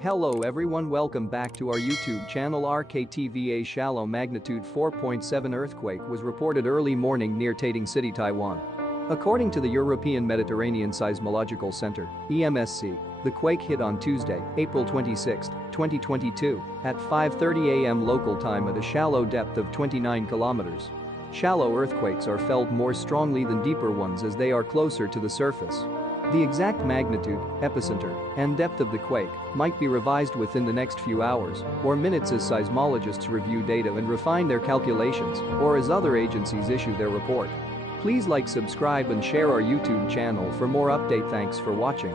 Hello everyone, welcome back to our YouTube channel RKTV. A shallow magnitude 4.7 earthquake was reported early morning near Taitung City, Taiwan. According to the European Mediterranean Seismological Center (EMSC), the quake hit on Tuesday, April 26, 2022, at 5:30 a.m. local time at a shallow depth of 29 kilometers. Shallow earthquakes are felt more strongly than deeper ones as they are closer to the surface. The exact magnitude, epicenter, and depth of the quake might be revised within the next few hours or minutes as seismologists review data and refine their calculations, or as other agencies issue their report. Please like, subscribe and share our YouTube channel for more update. Thanks for watching.